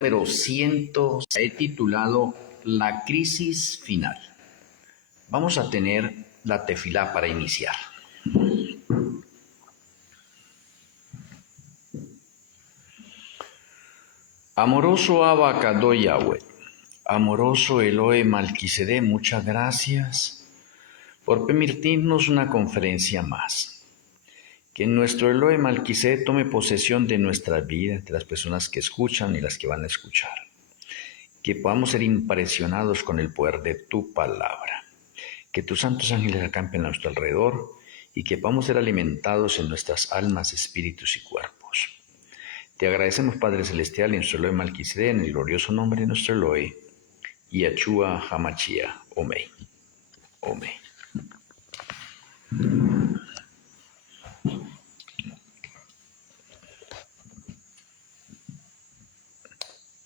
Número 100 he titulado La crisis final. Vamos a tener la tefilá para iniciar. Amoroso Abba Kadosh Yahweh, amoroso Elohe Malquisedec, muchas gracias por permitirnos una conferencia más. Que nuestro Elohe Malquisedec tome posesión de nuestras vidas, de las personas que escuchan y las que van a escuchar. Que podamos ser impresionados con el poder de tu palabra. Que tus santos ángeles acampen a nuestro alrededor y que podamos ser alimentados en nuestras almas, espíritus y cuerpos. Te agradecemos, Padre Celestial, en nuestro Elohe Malquisedec, en el glorioso nombre de nuestro Elohe, Yahshua HaMashiach. Amén. Amén.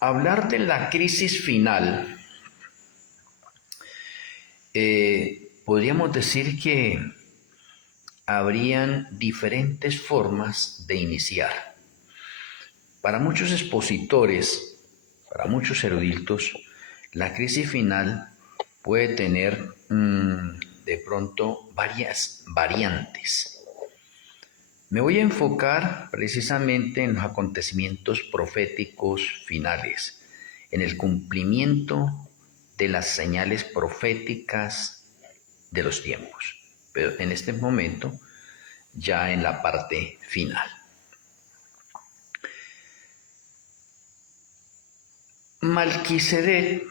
Hablar de la crisis final, podríamos decir que habrían diferentes formas de iniciar. Para muchos expositores, para muchos eruditos, la crisis final puede tener de pronto varias variantes. Me voy a enfocar precisamente en los acontecimientos proféticos finales, en el cumplimiento de las señales proféticas de los tiempos, pero en este momento ya en la parte final. Malquisedec,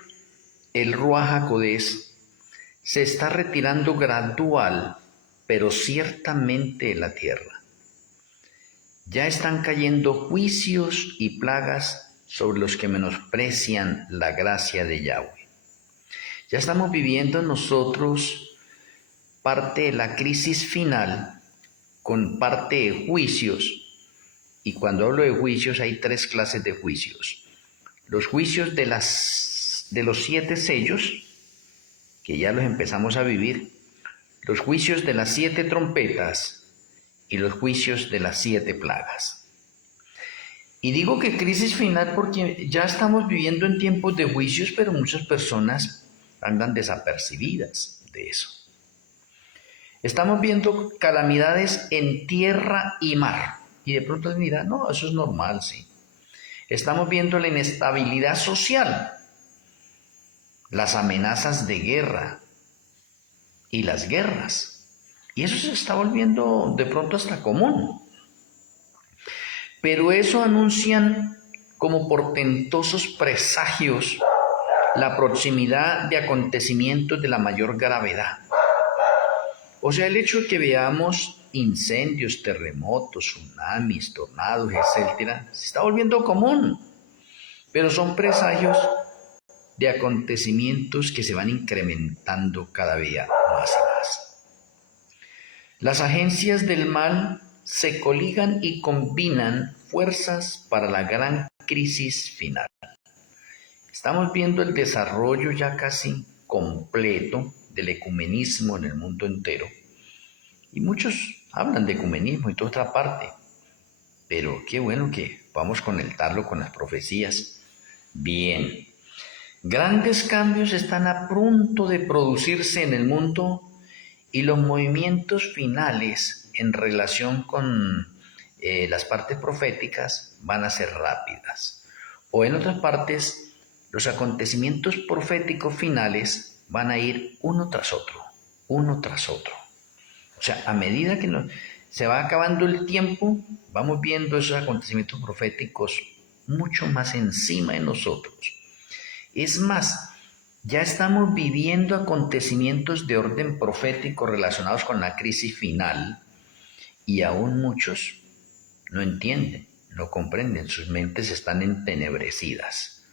el Ruach HaKodesh, se está retirando gradual, pero ciertamente de la tierra. Ya están cayendo juicios y plagas sobre los que menosprecian la gracia de Yahweh. Ya estamos viviendo nosotros parte de la crisis final con parte de juicios. Y cuando hablo de juicios hay tres clases de juicios. Los juicios de los 7 sellos, que ya los empezamos a vivir. Los juicios de las 7 trompetas y los juicios de las 7 plagas. Y digo que crisis final porque ya estamos viviendo en tiempos de juicios, pero muchas personas andan desapercibidas de eso. Estamos viendo calamidades en tierra y mar. Y de pronto dirán, no, eso es normal, sí. Estamos viendo la inestabilidad social, las amenazas de guerra y las guerras. Y eso se está volviendo de pronto hasta común. Pero eso anuncian como portentosos presagios la proximidad de acontecimientos de la mayor gravedad. O sea, el hecho de que veamos incendios, terremotos, tsunamis, tornados, etc., se está volviendo común. Pero son presagios de acontecimientos que se van incrementando cada día más y más. Las agencias del mal se coligan y combinan fuerzas para la gran crisis final. Estamos viendo el desarrollo ya casi completo del ecumenismo en el mundo entero. Y muchos hablan de ecumenismo y toda otra parte. Pero qué bueno que vamos a conectarlo con las profecías. Bien. Grandes cambios están a punto de producirse en el mundo y los movimientos finales en relación con las partes proféticas van a ser rápidas. O en otras partes, los acontecimientos proféticos finales van a ir uno tras otro, uno tras otro. O sea, a medida que se va acabando el tiempo, vamos viendo esos acontecimientos proféticos mucho más encima de nosotros. Es más, ya estamos viviendo acontecimientos de orden profético relacionados con la crisis final y aún muchos no entienden, no comprenden, sus mentes están entenebrecidas.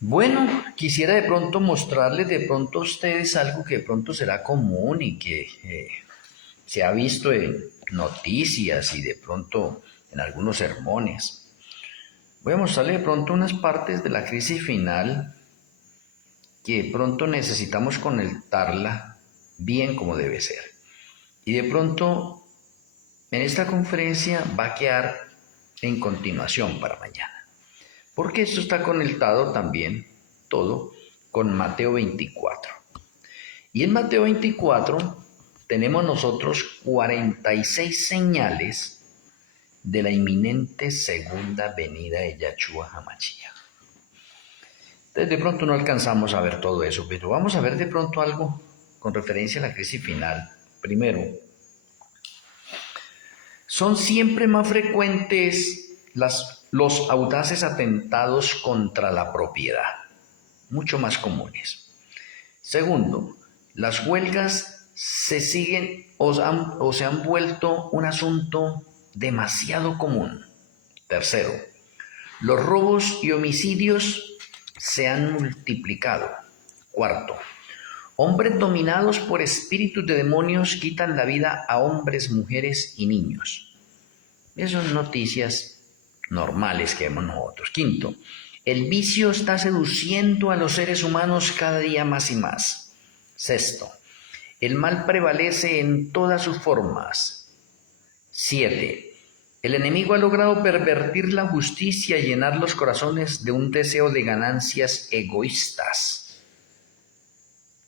Bueno, quisiera de pronto mostrarles de pronto a ustedes algo que de pronto será común y que se ha visto en noticias y de pronto en algunos sermones. Voy a mostrarles de pronto unas partes de la crisis final que de pronto necesitamos conectarla bien como debe ser. Y de pronto en esta conferencia va a quedar en continuación para mañana. Porque esto está conectado también todo con Mateo 24. Y en Mateo 24 tenemos nosotros 46 señales de la inminente segunda venida de Yahshua HaMashiach. Entonces de pronto no alcanzamos a ver todo eso, pero vamos a ver de pronto algo con referencia a la crisis final. Primero, son siempre más frecuentes los audaces atentados contra la propiedad, mucho más comunes. Segundo, las huelgas se siguen o se han vuelto un asunto demasiado común. Tercero, los robos y homicidios se han multiplicado. Cuarto, hombres dominados por espíritus de demonios quitan la vida a hombres, mujeres y niños. Esas son noticias normales que vemos nosotros. Quinto, el vicio está seduciendo a los seres humanos cada día más y más. Sexto, el mal prevalece en todas sus formas. 7. El enemigo ha logrado pervertir la justicia y llenar los corazones de un deseo de ganancias egoístas.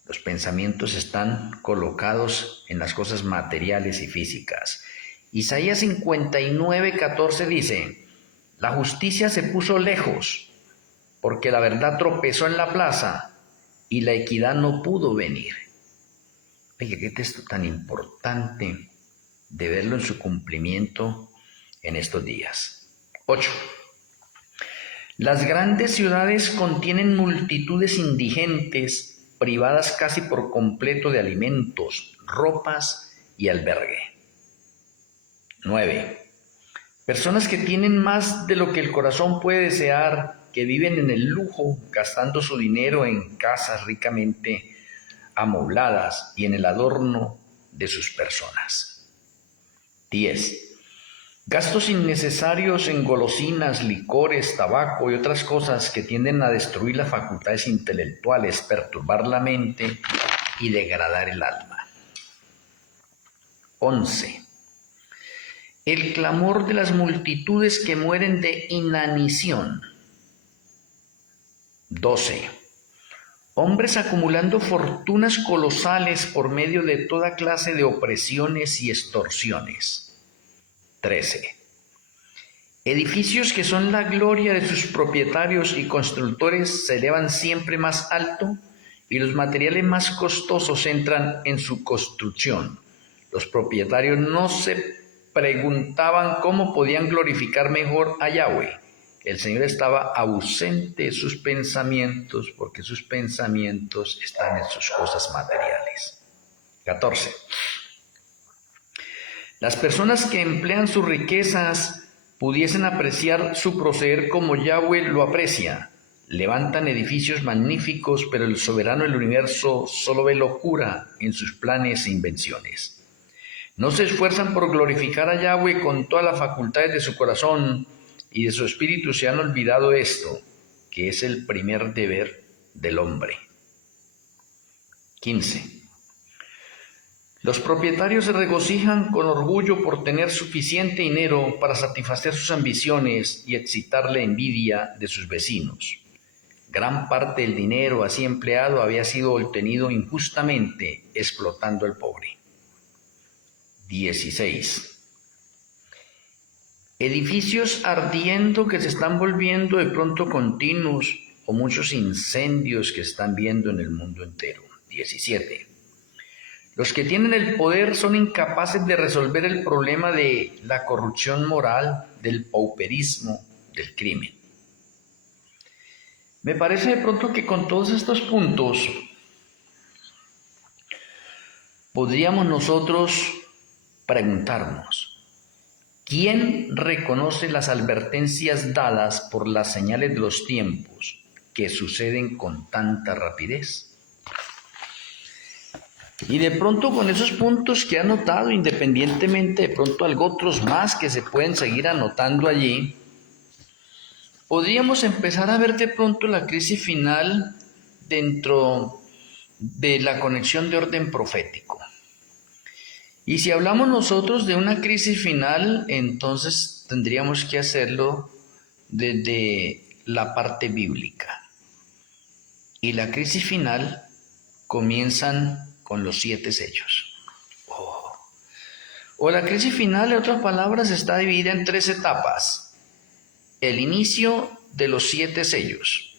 Los pensamientos están colocados en las cosas materiales y físicas. Isaías 59:14 dice: la justicia se puso lejos, porque la verdad tropezó en la plaza y la equidad no pudo venir. Oye, qué texto tan importante de verlo en su cumplimiento en estos días. 8. Las grandes ciudades contienen multitudes indigentes, privadas casi por completo de alimentos, ropas y albergue. 9. Personas que tienen más de lo que el corazón puede desear, que viven en el lujo, gastando su dinero en casas ricamente amobladas y en el adorno de sus personas. 10. Gastos innecesarios en golosinas, licores, tabaco y otras cosas que tienden a destruir las facultades intelectuales, perturbar la mente y degradar el alma. 11. El clamor de las multitudes que mueren de inanición. 12. Hombres acumulando fortunas colosales por medio de toda clase de opresiones y extorsiones. 13. Edificios que son la gloria de sus propietarios y constructores se elevan siempre más alto y los materiales más costosos entran en su construcción. Los propietarios no se preguntaban cómo podían glorificar mejor a Yahweh. El Señor estaba ausente de sus pensamientos porque sus pensamientos están en sus cosas materiales. 14. Las personas que emplean sus riquezas pudiesen apreciar su proceder como Yahweh lo aprecia. Levantan edificios magníficos, pero el soberano del universo solo ve locura en sus planes e invenciones. No se esfuerzan por glorificar a Yahweh con todas las facultades de su corazón y de su espíritu. Se han olvidado esto, que es el primer deber del hombre. 15. Los propietarios se regocijan con orgullo por tener suficiente dinero para satisfacer sus ambiciones y excitar la envidia de sus vecinos. Gran parte del dinero así empleado había sido obtenido injustamente, explotando al pobre. 16. Edificios ardiendo que se están volviendo de pronto continuos, o muchos incendios que están viendo en el mundo entero. 17. Los que tienen el poder son incapaces de resolver el problema de la corrupción moral, del pauperismo, del crimen. Me parece de pronto que con todos estos puntos podríamos nosotros preguntarnos: ¿quién reconoce las advertencias dadas por las señales de los tiempos que suceden con tanta rapidez? Y de pronto con esos puntos que he anotado, independientemente de pronto algo otros más que se pueden seguir anotando allí, podríamos empezar a ver de pronto la crisis final dentro de la conexión de orden profético. Y si hablamos nosotros de una crisis final, entonces tendríamos que hacerlo desde la parte bíblica. Y la crisis final comienzan con los 7 sellos. O la crisis final, en otras palabras, está dividida en 3 etapas. El inicio de los 7 sellos,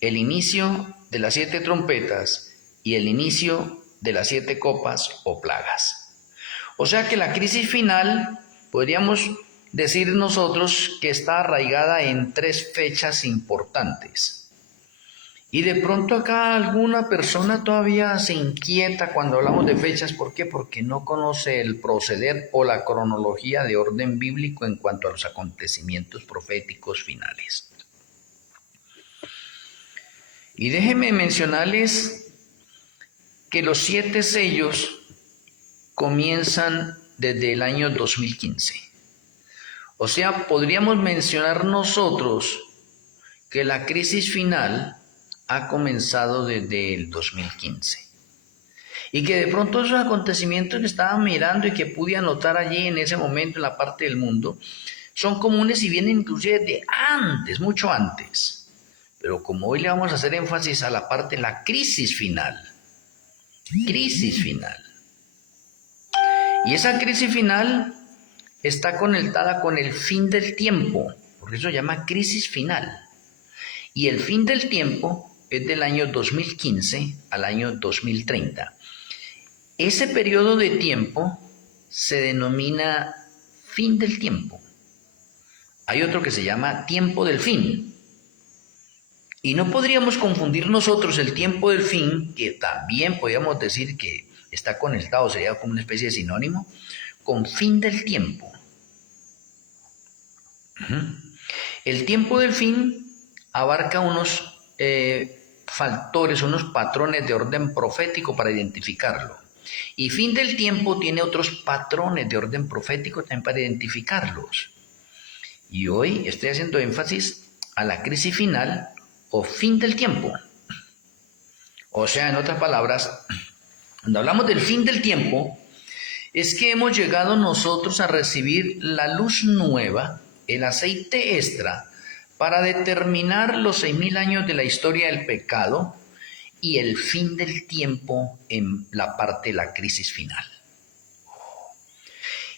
el inicio de las 7 trompetas y el inicio de las 7 copas o plagas. O sea que la crisis final, podríamos decir nosotros que está arraigada en 3 fechas importantes. Y de pronto acá alguna persona todavía se inquieta cuando hablamos de fechas. ¿Por qué? Porque no conoce el proceder o la cronología de orden bíblico en cuanto a los acontecimientos proféticos finales. Y déjenme mencionarles que los 7 sellos comienzan desde el año 2015. O sea, podríamos mencionar nosotros que la crisis final ha comenzado desde el 2015. Y que de pronto esos acontecimientos que estaba mirando y que pude anotar allí en ese momento en la parte del mundo, son comunes y vienen inclusive de antes, mucho antes. Pero como hoy le vamos a hacer énfasis a la parte de la crisis final. Crisis final. Y esa crisis final está conectada con el fin del tiempo, porque eso se llama crisis final. Y el fin del tiempo es del año 2015 al año 2030. Ese periodo de tiempo se denomina fin del tiempo. Hay otro que se llama tiempo del fin. Y no podríamos confundir nosotros el tiempo del fin, que también podríamos decir que está conectado, sería como una especie de sinónimo, con fin del tiempo. El tiempo del fin abarca unos factores, unos patrones de orden profético para identificarlo. Y fin del tiempo tiene otros patrones de orden profético también para identificarlos. Y hoy estoy haciendo énfasis a la crisis final o fin del tiempo. O sea, en otras palabras, cuando hablamos del fin del tiempo, es que hemos llegado nosotros a recibir la luz nueva, el aceite extra, para determinar los 6000 años de la historia del pecado y el fin del tiempo en la parte de la crisis final.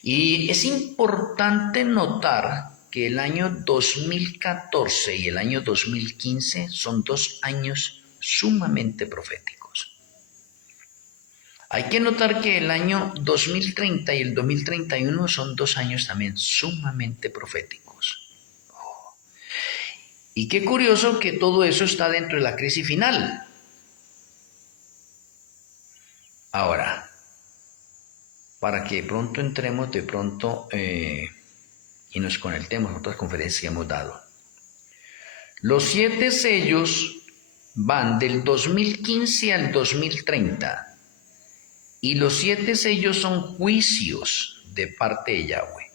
Y es importante notar que el año 2014 y el año 2015 son 2 años sumamente proféticos. Hay que notar que el año 2030 y el 2031 son 2 años también sumamente proféticos. Y qué curioso que todo eso está dentro de la crisis final. Ahora, para que pronto entremos y nos conectemos a otras conferencias que hemos dado. Los 7 sellos van del 2015 al 2030 y los 7 sellos son juicios de parte de Yahweh.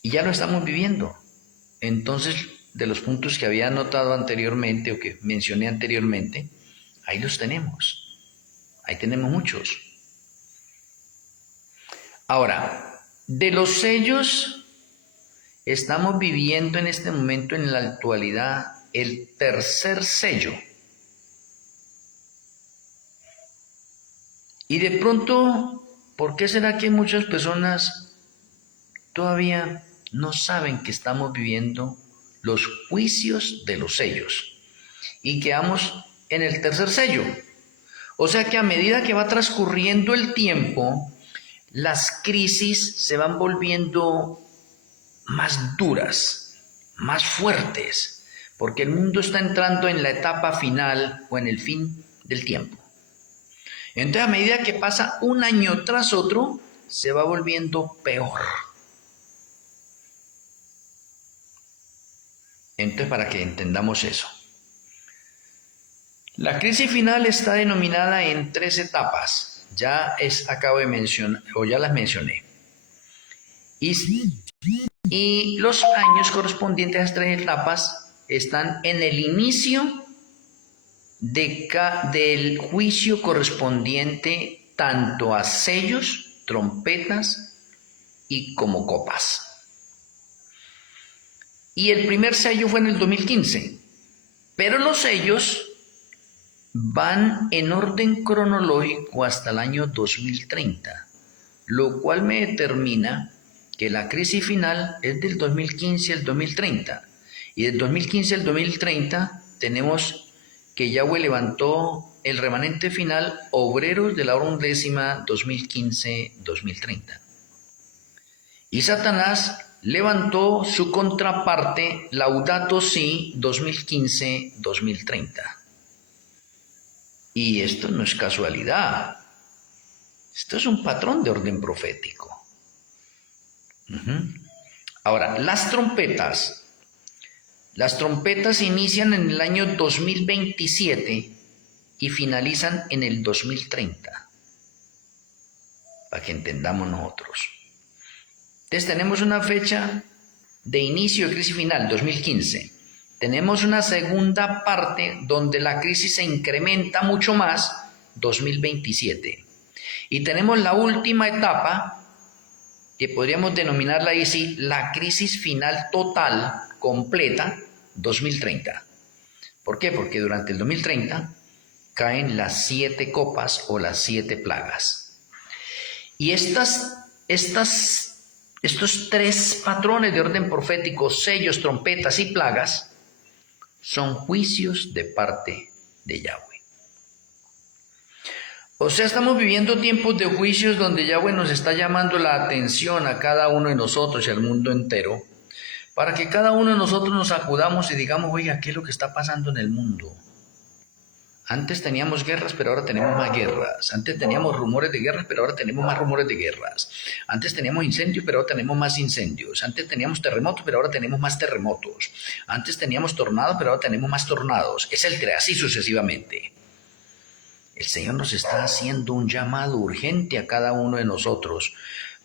Y ya lo estamos viviendo. Entonces, de los puntos que había anotado anteriormente o que mencioné anteriormente, ahí los tenemos. Ahí tenemos muchos. Ahora, de los sellos, estamos viviendo en este momento, en la actualidad, el 3er sello. Y de pronto, ¿por qué será que muchas personas todavía no saben que estamos viviendo los juicios de los sellos y quedamos en el 3er sello? O sea que a medida que va transcurriendo el tiempo, las crisis se van volviendo más duras, más fuertes, porque el mundo está entrando en la etapa final o en el fin del tiempo. Entonces, a medida que pasa un año tras otro, se va volviendo peor. Entonces, para que entendamos eso. La crisis final está denominada en 3 etapas. Acabo de mencionar, o ya las mencioné. Y los años correspondientes a estas 3 etapas están en el inicio del juicio correspondiente tanto a sellos, trompetas y como copas. Y el primer sello fue en el 2015, pero los sellos van en orden cronológico hasta el año 2030, lo cual me determina que la crisis final es del 2015 al 2030. Y del 2015 al 2030 tenemos que Yahweh levantó el remanente final, obreros de la hora undécima 2015-2030. Y Satanás levantó su contraparte, Laudato Si 2015-2030. Y esto no es casualidad. Esto es un patrón de orden profético. Ahora, las trompetas inician en el año 2027 y finalizan en el 2030, para que entendamos nosotros. Entonces tenemos una fecha de inicio de crisis final, 2015. Tenemos una segunda parte donde la crisis se incrementa mucho más, 2027. Y tenemos la última etapa, que podríamos denominarla así, la crisis final total, completa, 2030. ¿Por qué? Porque durante el 2030 caen las 7 copas o las 7 plagas. Y estos 3 patrones de orden profético, sellos, trompetas y plagas, son juicios de parte de Yahweh. O sea, estamos viviendo tiempos de juicios donde Yahweh nos está llamando la atención a cada uno de nosotros y al mundo entero, para que cada uno de nosotros nos acudamos y digamos, oiga, ¿qué es lo que está pasando en el mundo? Antes teníamos guerras, pero ahora tenemos más guerras. Antes teníamos rumores de guerras, pero ahora tenemos más rumores de guerras. Antes teníamos incendios, pero ahora tenemos más incendios. Antes teníamos terremotos, pero ahora tenemos más terremotos. Antes teníamos tornados, pero ahora tenemos más tornados. Es el que así sucesivamente. El Señor nos está haciendo un llamado urgente a cada uno de nosotros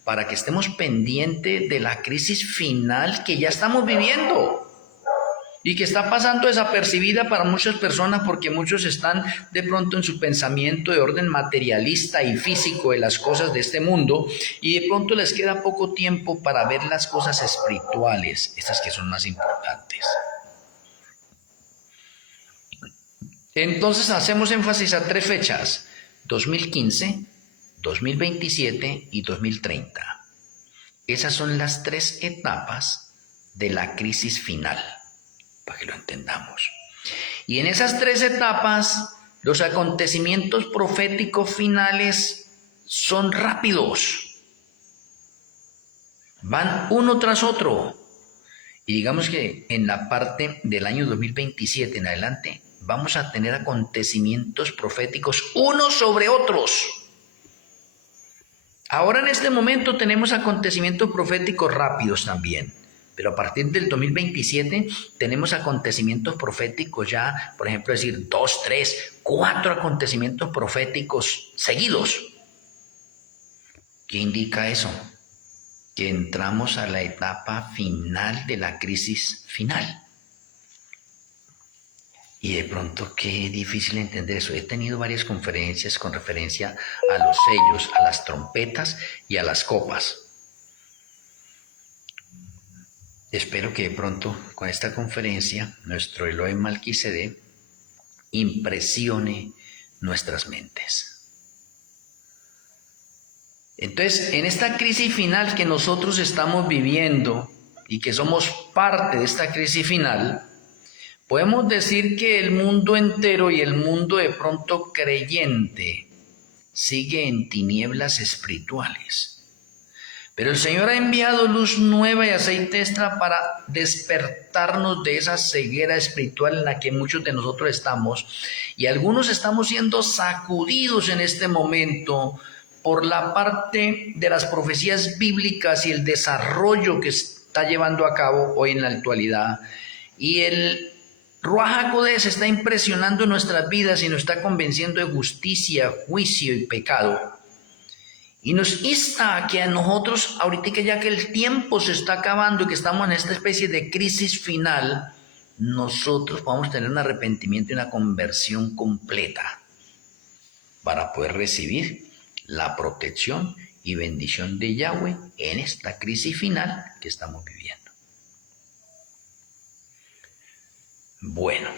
para que estemos pendientes de la crisis final que ya estamos viviendo y que está pasando desapercibida para muchas personas, porque muchos están de pronto en su pensamiento de orden materialista y físico de las cosas de este mundo, y de pronto les queda poco tiempo para ver las cosas espirituales, estas que son más importantes. Entonces hacemos énfasis a 3 fechas: 2015, 2027 y 2030. Esas son las 3 etapas de la crisis final, para que lo entendamos. Y en esas 3 etapas, los acontecimientos proféticos finales son rápidos. Van uno tras otro. Y digamos que en la parte del año 2027 en adelante, vamos a tener acontecimientos proféticos unos sobre otros. Ahora en este momento tenemos acontecimientos proféticos rápidos también, pero a partir del 2027 tenemos acontecimientos proféticos ya, por ejemplo, decir 2, 3, 4 acontecimientos proféticos seguidos. ¿Qué indica eso? Que entramos a la etapa final de la crisis final. Y de pronto, qué difícil entender eso. He tenido varias conferencias con referencia a los sellos, a las trompetas y a las copas. Espero que de pronto con esta conferencia nuestro Elohim Malquisedec impresione nuestras mentes. Entonces, en esta crisis final que nosotros estamos viviendo y que somos parte de esta crisis final, podemos decir que el mundo entero y el mundo de pronto creyente sigue en tinieblas espirituales. Pero el Señor ha enviado luz nueva y aceite extra para despertarnos de esa ceguera espiritual en la que muchos de nosotros estamos. Y algunos estamos siendo sacudidos en este momento por la parte de las profecías bíblicas y el desarrollo que está llevando a cabo hoy en la actualidad. Y el Ruaj HaKodesh está impresionando nuestras vidas y nos está convenciendo de justicia, juicio y pecado. Y nos insta a que a nosotros, ahorita ya que el tiempo se está acabando y que estamos en esta especie de crisis final, nosotros podamos tener un arrepentimiento y una conversión completa para poder recibir la protección y bendición de Yahweh en esta crisis final que estamos viviendo. Bueno,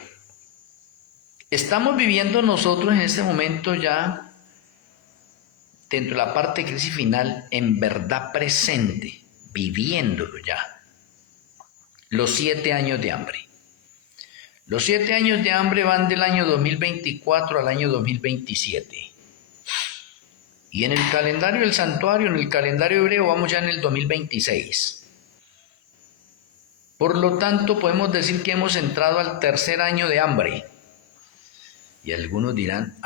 estamos viviendo nosotros en este momento ya, dentro de la parte de crisis final, en verdad presente, viviéndolo ya, los 7 años de hambre. Los 7 años de hambre van del año 2024 al año 2027. Y en el calendario del santuario, en el calendario hebreo, vamos ya en el 2026. Por lo tanto, podemos decir que hemos entrado al tercer año de hambre. Y algunos dirán,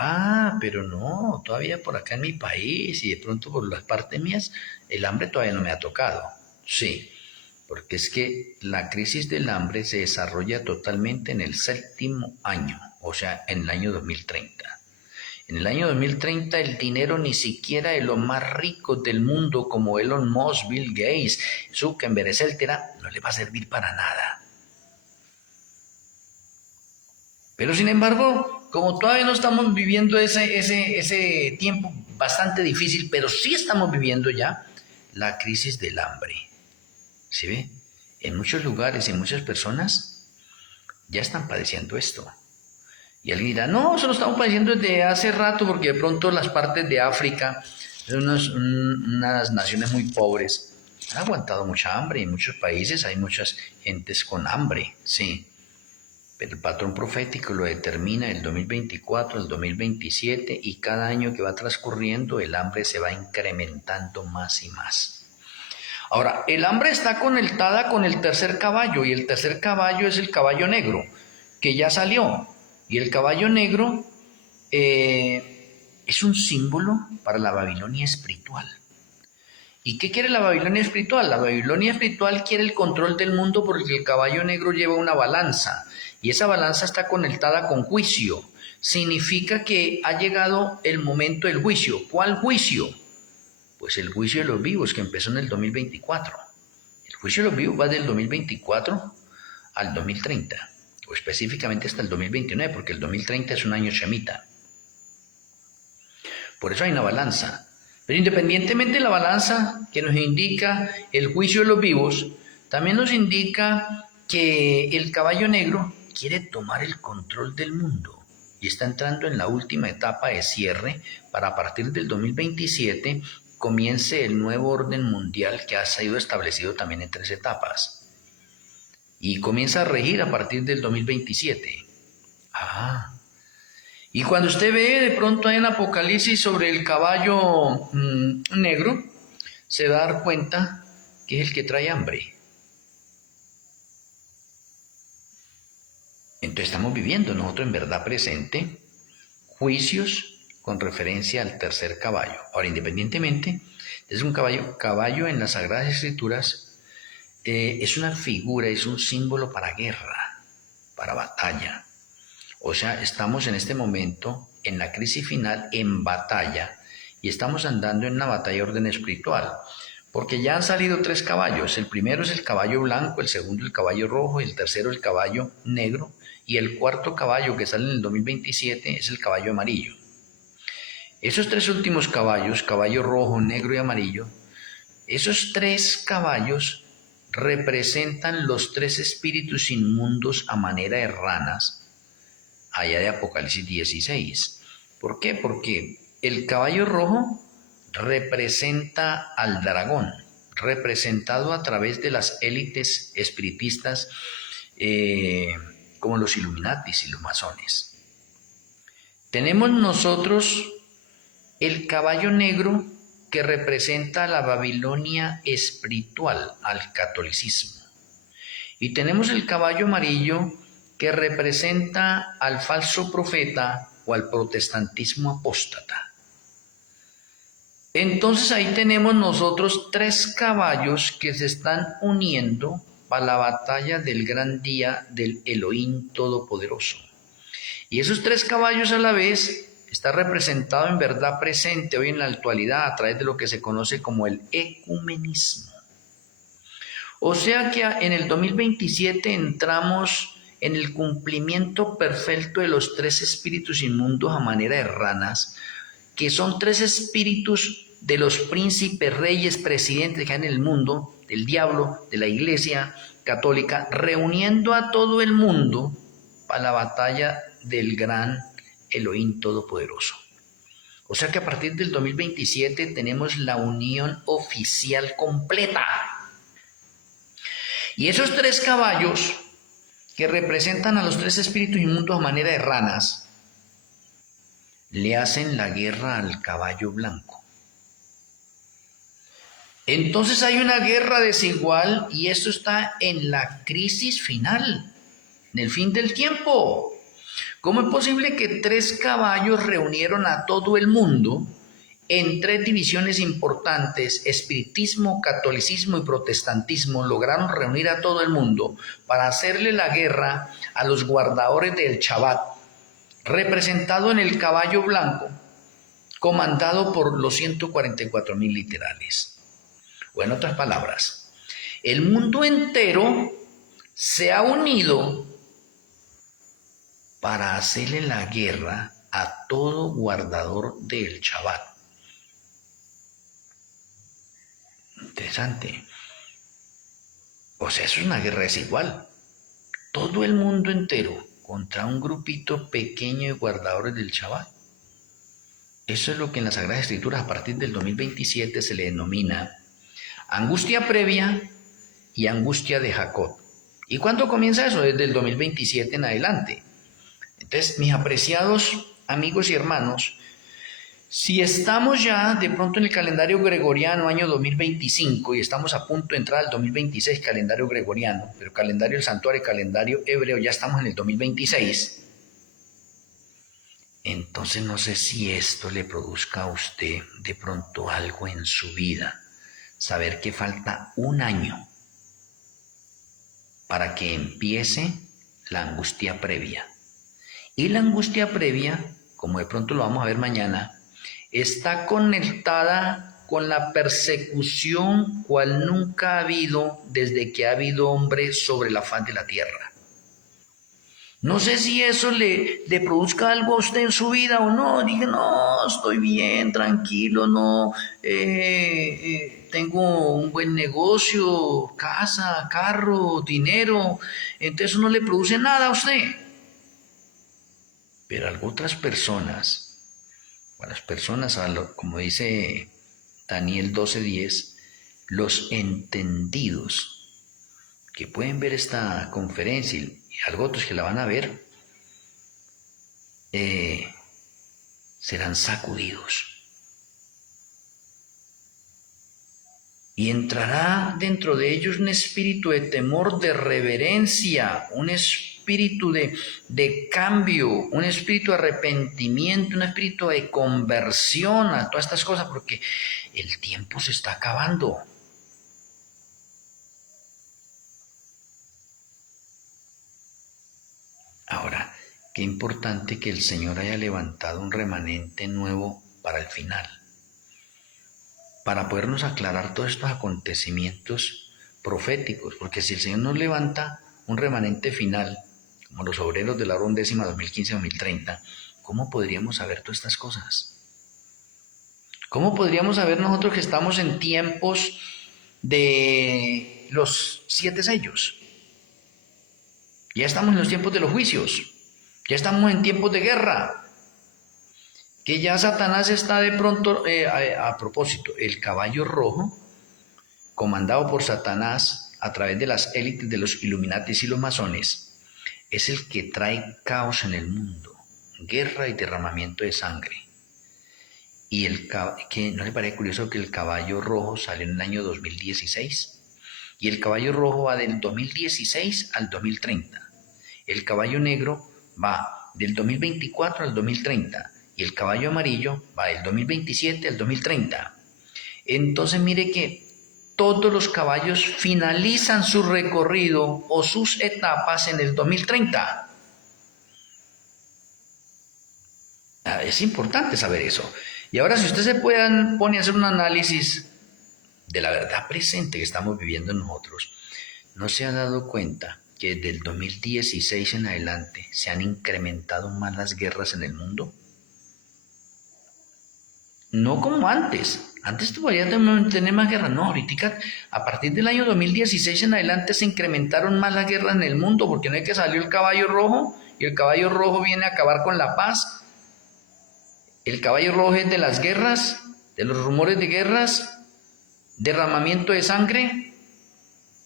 pero no, todavía por acá en mi país y de pronto por las partes mías, el hambre todavía no me ha tocado. Sí, porque es que la crisis del hambre se desarrolla totalmente en el 7º año, o sea, en el año 2030. En el año 2030 el dinero ni siquiera de los más ricos del mundo como Elon Musk, Bill Gates, Zuckerberg, etc., no le va a servir para nada. Pero sin embargo, como todavía no estamos viviendo ese tiempo bastante difícil, pero sí estamos viviendo ya la crisis del hambre. ¿Sí ve? En muchos lugares, en muchas personas ya están padeciendo esto. Y alguien dirá, no, eso lo estamos padeciendo desde hace rato porque de pronto las partes de África son unas naciones muy pobres. Han aguantado mucha hambre y en muchos países hay muchas gentes con hambre, sí. Pero el patrón profético lo determina el 2024, el 2027 y cada año que va transcurriendo el hambre se va incrementando más y más. Ahora, el hambre está conectada con el tercer caballo y el tercer caballo es el caballo negro, que ya salió. Y el caballo negro es un símbolo para la Babilonia espiritual. ¿Y qué quiere la Babilonia espiritual? La Babilonia espiritual quiere el control del mundo porque el caballo negro lleva una balanza y esa balanza está conectada con juicio. Significa que ha llegado el momento del juicio. ¿Cuál juicio? Pues el juicio de los vivos que empezó en el 2024. El juicio de los vivos va del 2024 al 2030. O específicamente hasta el 2029, porque el 2030 es un año shemita. Por eso hay una balanza. Pero independientemente de la balanza que nos indica el juicio de los vivos, también nos indica que el caballo negro quiere tomar el control del mundo y está entrando en la última etapa de cierre para a partir del 2027 comience el nuevo orden mundial que ha sido establecido también en 3 etapas. Y comienza a regir a partir del 2027. Y cuando usted ve de pronto en Apocalipsis sobre el caballo negro, se va a dar cuenta que es el que trae hambre. Entonces estamos viviendo nosotros en verdad presente juicios con referencia al tercer caballo. Ahora, independientemente, es un caballo en las Sagradas Escrituras. Es una figura, es un símbolo para guerra, para batalla. O sea, estamos en este momento en la crisis final en batalla y estamos andando en una batalla de orden espiritual, porque ya han salido 3 caballos. El primero es el caballo blanco, el segundo el caballo rojo, y el tercero el caballo negro, y el cuarto caballo que sale en el 2027 es el caballo amarillo. Esos 3 últimos caballos, caballo rojo, negro y amarillo, esos 3 caballos representan los 3 espíritus inmundos a manera de ranas, allá de Apocalipsis 16. ¿Por qué? Porque el caballo rojo representa al dragón, representado a través de las élites espiritistas como los Illuminatis y los masones. Tenemos nosotros el caballo negro que representa a la Babilonia espiritual, al catolicismo. Y tenemos el caballo amarillo que representa al falso profeta o al protestantismo apóstata. Entonces ahí tenemos nosotros 3 caballos que se están uniendo para la batalla del gran día del Elohim Todopoderoso. Y esos 3 caballos a la vez está representado en verdad presente hoy en la actualidad a través de lo que se conoce como el ecumenismo. O sea que en el 2027 entramos en el cumplimiento perfecto de los 3 espíritus inmundos a manera de ranas, que son 3 espíritus de los príncipes, reyes, presidentes que hay en el mundo, del diablo, de la iglesia católica, reuniendo a todo el mundo para la batalla del gran Elohim Todopoderoso. O sea que a partir del 2027 tenemos la unión oficial completa. Y esos 3 caballos que representan a los 3 espíritus inmundos a manera de ranas, le hacen la guerra al caballo blanco. Entonces hay una guerra desigual y esto está en la crisis final, en el fin del tiempo. ¿Cómo es posible que 3 caballos reunieron a todo el mundo en 3 divisiones importantes, espiritismo, catolicismo y protestantismo, lograron reunir a todo el mundo para hacerle la guerra a los guardadores del Shabbat, representado en el caballo blanco, comandado por los 144,000 literales? O en otras palabras, el mundo entero se ha unido para hacerle la guerra a todo guardador del Shabbat. Interesante. O sea, eso es una guerra desigual. Todo el mundo entero contra un grupito pequeño de guardadores del Shabbat. Eso es lo que en las Sagradas Escrituras a partir del 2027 se le denomina angustia previa y angustia de Jacob. ¿Y cuándo comienza eso? Desde el 2027 en adelante. Entonces, mis apreciados amigos y hermanos, si estamos ya de pronto en el calendario gregoriano año 2025 y estamos a punto de entrar al 2026 calendario gregoriano, pero calendario del santuario y calendario hebreo ya estamos en el 2026, entonces no sé si esto le produzca a usted de pronto algo en su vida, saber que falta un año para que empiece la angustia previa. Y la angustia previa, como de pronto lo vamos a ver mañana, está conectada con la persecución cual nunca ha habido desde que ha habido hombre sobre la faz de la tierra. No sé si eso le produzca algo a usted en su vida o no. Dije, no, estoy bien, tranquilo, no, tengo un buen negocio, casa, carro, dinero, entonces eso no le produce nada a usted. Pero a otras personas, como dice Daniel 12:10, los entendidos que pueden ver esta conferencia y algo otros que la van a ver, serán sacudidos. Y entrará dentro de ellos un espíritu de temor, de reverencia, un espíritu de cambio, un espíritu de arrepentimiento, un espíritu de conversión a todas estas cosas, porque el tiempo se está acabando. Ahora, qué importante que el Señor haya levantado un remanente nuevo para el final, para podernos aclarar todos estos acontecimientos proféticos, porque si el Señor nos levanta un remanente final, como los obreros de la hora undécima 2015-2030, ¿cómo podríamos saber todas estas cosas? ¿Cómo podríamos saber nosotros que estamos en tiempos de los 7 sellos? Ya estamos en los tiempos de los juicios, ya estamos en tiempos de guerra, que ya Satanás está de pronto, a propósito, el caballo rojo, comandado por Satanás a través de las élites de los Illuminatis y los masones, es el que trae caos en el mundo, guerra y derramamiento de sangre. Y que ¿no le parece curioso que el caballo rojo salió en el año 2016? Y el caballo rojo va del 2016 al 2030. El caballo negro va del 2024 al 2030 y el caballo amarillo va del 2027 al 2030. Entonces mire que todos los caballos finalizan su recorrido o sus etapas en el 2030. Es importante saber eso. Y ahora si usted se pone a hacer un análisis de la verdad presente que estamos viviendo nosotros, ¿no se ha dado cuenta que desde el 2016 en adelante se han incrementado más las guerras en el mundo? No como antes, Antes podía tener más guerras. No, ahorita, a partir del año 2016 en adelante se incrementaron más las guerras en el mundo, porque no es que salió el caballo rojo y el caballo rojo viene a acabar con la paz. El caballo rojo es de las guerras, de los rumores de guerras, derramamiento de sangre,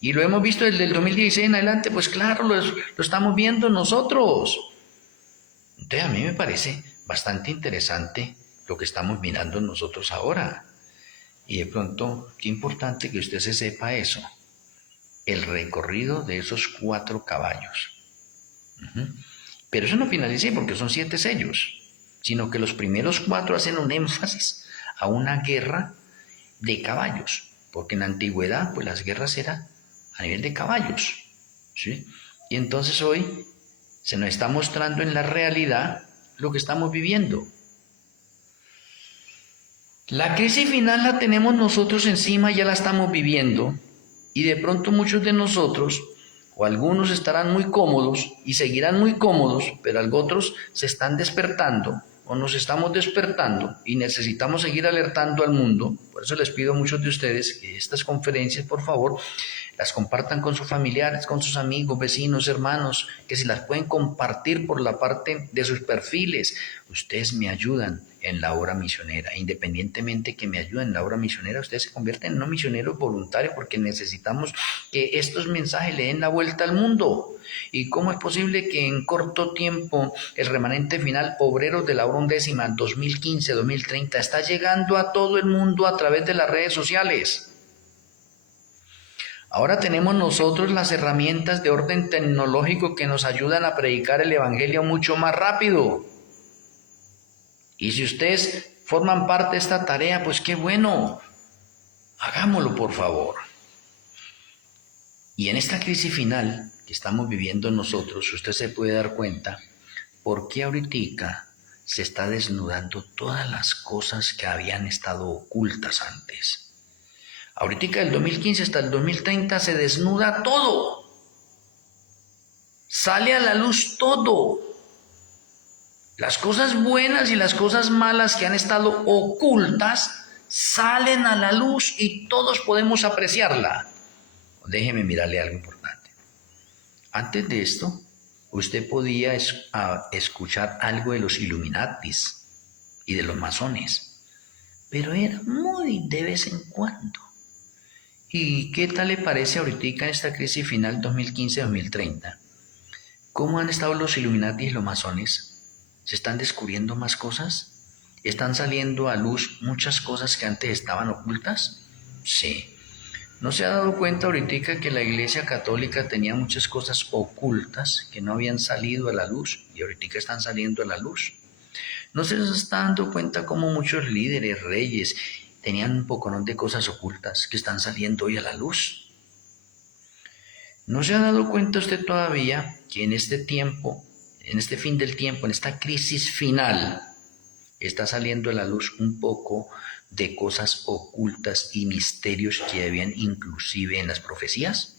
y lo hemos visto desde el 2016 en adelante. Pues claro, lo estamos viendo nosotros. Entonces a mí me parece bastante interesante lo que estamos mirando nosotros ahora. Y de pronto, qué importante que usted se sepa eso, el recorrido de esos 4 caballos. Pero eso no finaliza porque son 7 sellos, sino que los primeros 4 hacen un énfasis a una guerra de caballos, porque en la antigüedad pues las guerras eran a nivel de caballos, ¿sí? Y entonces hoy se nos está mostrando en la realidad lo que estamos viviendo. La crisis final la tenemos nosotros encima, ya la estamos viviendo, y de pronto muchos de nosotros, o algunos estarán muy cómodos y seguirán muy cómodos, pero otros se están despertando, o nos estamos despertando, y necesitamos seguir alertando al mundo. Por eso les pido a muchos de ustedes que estas conferencias, por favor, las compartan con sus familiares, con sus amigos, vecinos, hermanos, que si las pueden compartir por la parte de sus perfiles, ustedes me ayudan en la obra misionera. Independientemente que me ayuden en la obra misionera, ustedes se convierten en unos misioneros voluntarios, porque necesitamos que estos mensajes le den la vuelta al mundo. ¿Y cómo es posible que en corto tiempo el remanente final, obreros de la obra undécima 2015-2030, está llegando a todo el mundo a través de las redes sociales? Ahora tenemos nosotros las herramientas de orden tecnológico que nos ayudan a predicar el evangelio mucho más rápido. Y si ustedes forman parte de esta tarea, pues qué bueno, hagámoslo por favor. Y en esta crisis final que estamos viviendo nosotros, usted se puede dar cuenta por qué ahorita se está desnudando todas las cosas que habían estado ocultas antes. Ahorita del 2015 hasta el 2030 se desnuda todo. Sale a la luz todo. Las cosas buenas y las cosas malas que han estado ocultas salen a la luz y todos podemos apreciarla. Déjeme mirarle algo importante. Antes de esto, usted podía escuchar algo de los Illuminatis y de los masones, pero era muy de vez en cuando. ¿Y qué tal le parece ahorita en esta crisis final 2015-2030? ¿Cómo han estado los Illuminati y los masones? ¿Se están descubriendo más cosas? ¿Están saliendo a luz muchas cosas que antes estaban ocultas? Sí. ¿No se ha dado cuenta ahorita que la Iglesia Católica tenía muchas cosas ocultas que no habían salido a la luz y ahorita están saliendo a la luz? ¿No se está dando cuenta cómo muchos líderes, reyes, tenían un poconón de cosas ocultas que están saliendo hoy a la luz? ¿No se ha dado cuenta usted todavía que en este tiempo, en este fin del tiempo, en esta crisis final, está saliendo a la luz un poco de cosas ocultas y misterios que habían inclusive en las profecías?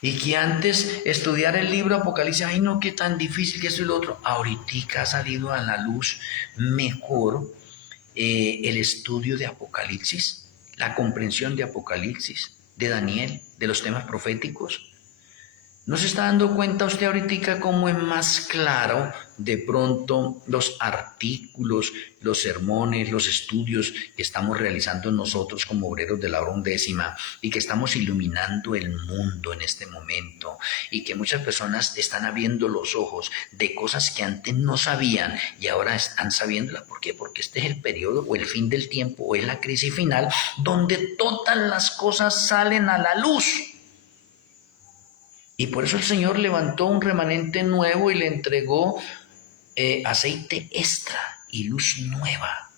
Y que antes estudiar el libro Apocalipsis, ay no, qué tan difícil que esto y lo otro, ahorita ha salido a la luz mejor el estudio de Apocalipsis, la comprensión de Apocalipsis, de Daniel, de los temas proféticos. ¿No se está dando cuenta usted ahorita cómo es más claro de pronto los artículos, los sermones, los estudios que estamos realizando nosotros como obreros de la obra undécima y que estamos iluminando el mundo en este momento y que muchas personas están abriendo los ojos de cosas que antes no sabían y ahora están sabiéndolas? ¿Por qué? Porque este es el periodo o el fin del tiempo o es la crisis final donde todas las cosas salen a la luz. Y por eso el Señor levantó un remanente nuevo y le entregó aceite extra y luz nueva.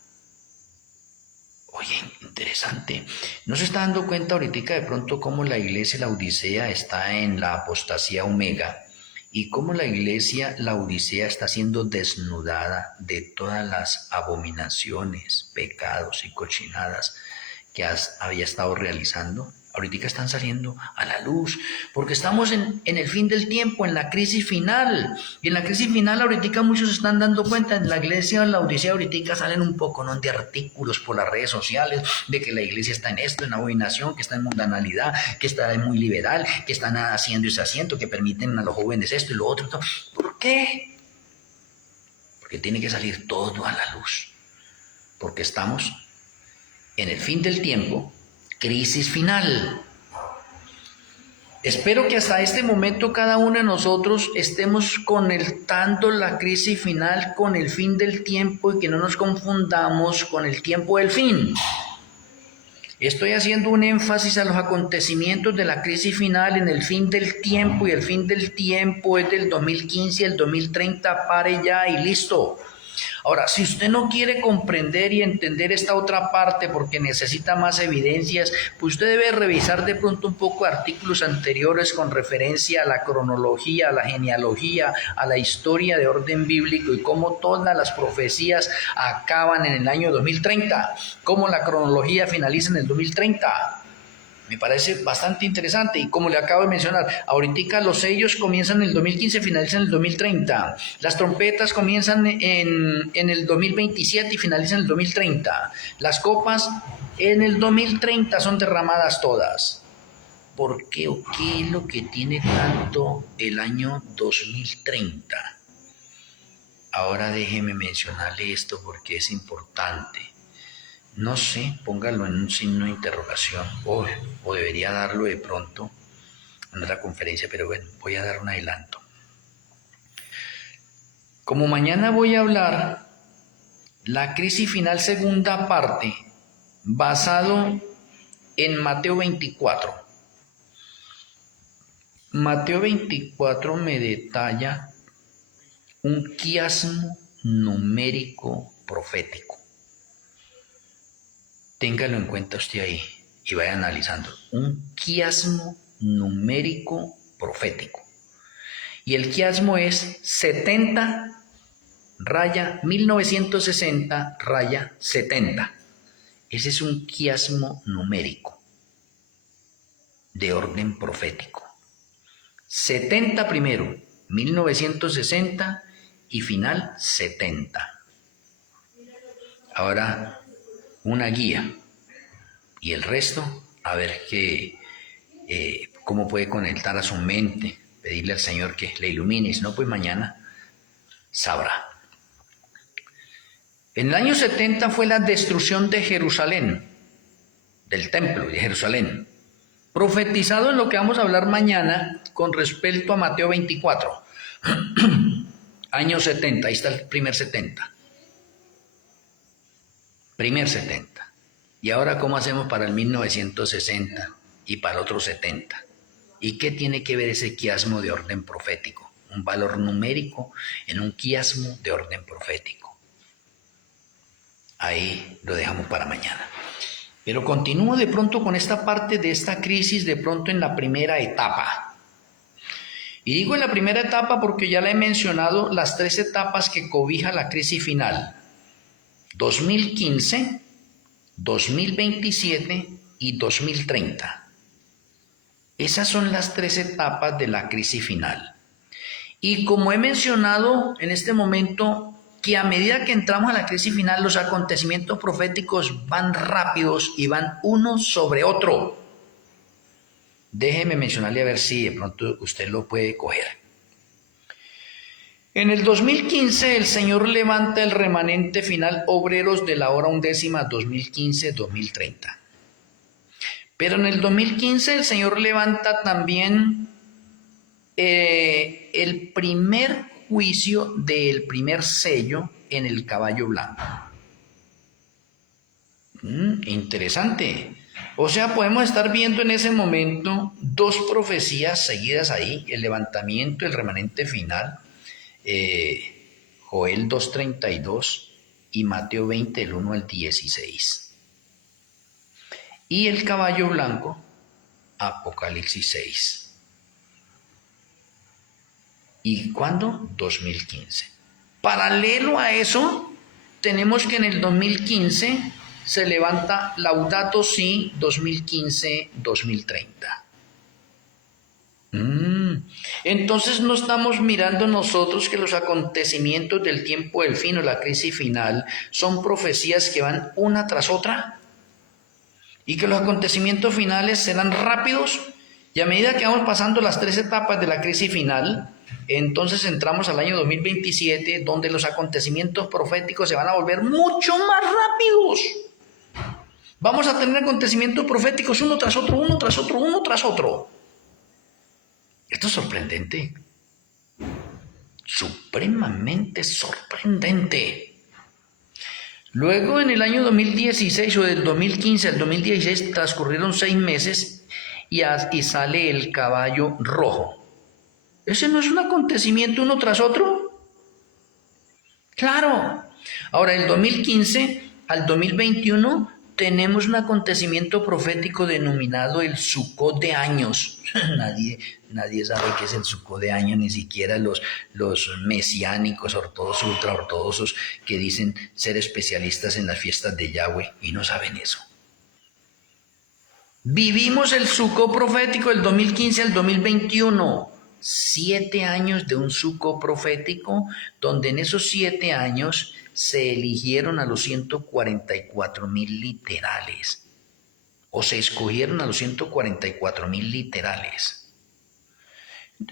Oye, interesante. ¿No se está dando cuenta ahorita de pronto cómo la iglesia Laodicea está en la apostasía omega y cómo la iglesia Laodicea está siendo desnudada de todas las abominaciones, pecados y cochinadas que había estado realizando? Ahorita están saliendo a la luz, porque estamos en el fin del tiempo, en la crisis final. Y en la crisis final ahorita muchos se están dando cuenta, en la iglesia, en la Odisea ahorita salen un poco, ¿no?, de artículos por las redes sociales, de que la iglesia está en esto, en abominación, que está en mundanalidad, que está muy liberal, que están haciendo y deshaciendo, que permiten a los jóvenes esto y lo otro. ¿Por qué? Porque tiene que salir todo a la luz. Porque estamos en el fin del tiempo, crisis final. Espero que hasta este momento cada uno de nosotros estemos conectando la crisis final con el fin del tiempo y que no nos confundamos con el tiempo del fin. Estoy haciendo un énfasis a los acontecimientos de la crisis final en el fin del tiempo, y el fin del tiempo es del 2015 al 2030, pare ya y listo. Ahora, si usted no quiere comprender y entender esta otra parte porque necesita más evidencias, pues usted debe revisar de pronto un poco artículos anteriores con referencia a la cronología, a la genealogía, a la historia de orden bíblico y cómo todas las profecías acaban en el año 2030, cómo la cronología finaliza en el 2030. Me parece bastante interesante, y como le acabo de mencionar, ahorita los sellos comienzan en el 2015, finalizan en el 2030. Las trompetas comienzan en el 2027 y finalizan en el 2030. Las copas en el 2030 son derramadas todas. ¿Por qué o qué es lo que tiene tanto el año 2030? Ahora déjeme mencionarle esto porque es importante. No sé, póngalo en un signo de interrogación, o debería darlo de pronto en otra conferencia, pero bueno, voy a dar un adelanto. Como mañana voy a hablar la crisis final segunda parte, basado en Mateo 24. Mateo 24 me detalla un quiasmo numérico profético. Téngalo en cuenta usted ahí y vaya analizando. Un quiasmo numérico profético. Y el quiasmo es 70-1960-70. Ese es un quiasmo numérico de orden profético. 70 primero, 1960 y final 70. Ahora, una guía, y el resto a ver cómo puede conectar a su mente, pedirle al Señor que le ilumine, si no, pues mañana sabrá. En el año 70 fue la destrucción de Jerusalén, del templo de Jerusalén, profetizado en lo que vamos a hablar mañana con respecto a Mateo 24. Año 70, ahí está el primer 70. Primer 70. ¿Y ahora cómo hacemos para el 1960 y para el otro 70? ¿Y qué tiene que ver ese quiasmo de orden profético? Un valor numérico en un quiasmo de orden profético. Ahí lo dejamos para mañana. Pero continúo de pronto con esta parte de esta crisis de pronto en la primera etapa. Y digo en la primera etapa porque ya le he mencionado las 3 etapas que cobija la crisis final. 2015, 2027 y 2030. Esas son las 3 etapas de la crisis final. Y como he mencionado en este momento, que a medida que entramos a la crisis final, los acontecimientos proféticos van rápidos y van uno sobre otro. Déjeme mencionarle a ver si de pronto usted lo puede coger. En el 2015 el Señor levanta el remanente final, obreros de la hora 11, 2015-2030. Pero en el 2015 el Señor levanta también el primer juicio del primer sello en el caballo blanco. Interesante. O sea, podemos estar viendo en ese momento 2 profecías seguidas ahí, el levantamiento, el remanente final, Joel 2:32 y Mateo 20, del 1 al 16. Y el caballo blanco, Apocalipsis 6. ¿Y cuándo? 2015. Paralelo a eso, tenemos que en el 2015 se levanta Laudato Si 2015-2030. Entonces no estamos mirando nosotros que los acontecimientos del tiempo del fin o la crisis final son profecías que van una tras otra y que los acontecimientos finales serán rápidos y a medida que vamos pasando las 3 etapas de la crisis final, entonces entramos al año 2027 donde los acontecimientos proféticos se van a volver mucho más rápidos. Vamos a tener acontecimientos proféticos uno tras otro, uno tras otro, uno tras otro. Esto es sorprendente, supremamente sorprendente. Luego en el año 2016 o del 2015 al 2016 transcurrieron 6 meses y sale el caballo rojo. ¿Ese no es un acontecimiento uno tras otro? Claro. Ahora, del 2015 al 2021 tenemos un acontecimiento profético denominado el Sukkot de años. Nadie sabe qué es el Sukkot de años, ni siquiera los mesiánicos, ortodoxos, ultraortodoxos, que dicen ser especialistas en las fiestas de Yahweh y no saben eso. Vivimos el Sukkot profético del 2015 al 2021. 7 años de un Sukkot profético, donde en esos 7 años se eligieron a los 144,000 literales, o se escogieron a los 144,000 literales.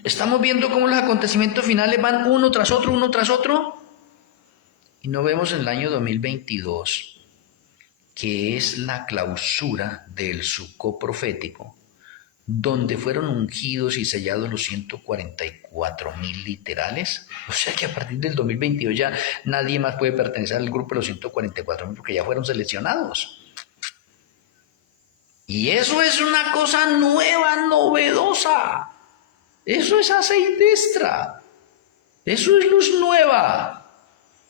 Estamos viendo cómo los acontecimientos finales van uno tras otro, y no vemos en el año 2022, que es la clausura del Sukkot profético, donde fueron ungidos y sellados los 144,000 literales. O sea que a partir del 2022 ya nadie más puede pertenecer al grupo de los 144,000 porque ya fueron seleccionados. Y eso es una cosa nueva, novedosa. Eso es aceite extra. Eso es luz nueva.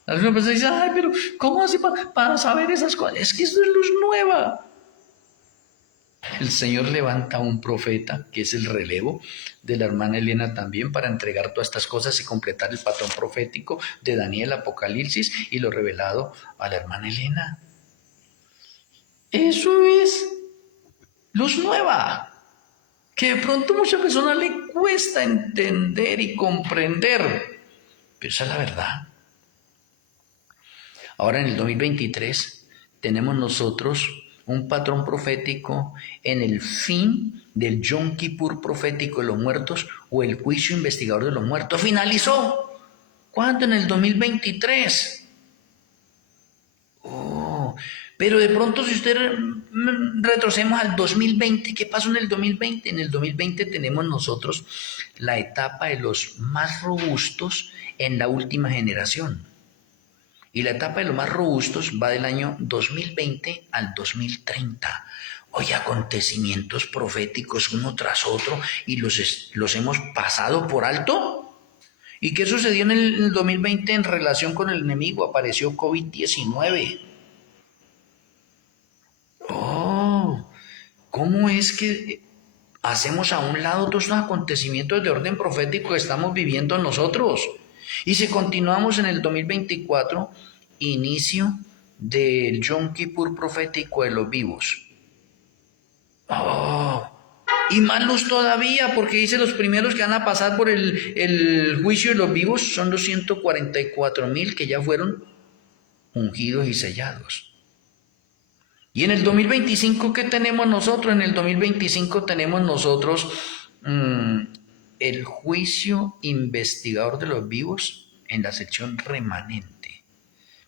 Algunas personas dicen, ay, pero ¿cómo así para saber esas cosas? Es que eso es luz nueva. El Señor levanta a un profeta, que es el relevo de la hermana Elena también, para entregar todas estas cosas y completar el patrón profético de Daniel, Apocalipsis y lo revelado a la hermana Elena. Eso es luz nueva, que de pronto a muchas personas le cuesta entender y comprender, pero esa es la verdad. Ahora en el 2023 tenemos nosotros un patrón profético en el fin del Yom Kippur profético de los muertos o el juicio investigador de los muertos. Finalizó. ¿Cuándo? En el 2023. Pero de pronto si usted retrocedemos al 2020, ¿qué pasó en el 2020? En el 2020 tenemos nosotros la etapa de los más robustos en la última generación. Y la etapa de los más robustos va del año 2020 al 2030. Oye, acontecimientos proféticos uno tras otro y los hemos pasado por alto. ¿Y qué sucedió en el 2020 en relación con el enemigo? Apareció COVID-19. ¿Cómo es que hacemos a un lado todos los acontecimientos de orden profético que estamos viviendo nosotros? Y si continuamos en el 2024, inicio del Yom Kippur profético de los vivos. Y más luz todavía, porque dice los primeros que van a pasar por el juicio de los vivos son los 144,000 que ya fueron ungidos y sellados. Y en el 2025, ¿qué tenemos nosotros? En el 2025 tenemos nosotros el juicio investigador de los vivos en la sección remanente.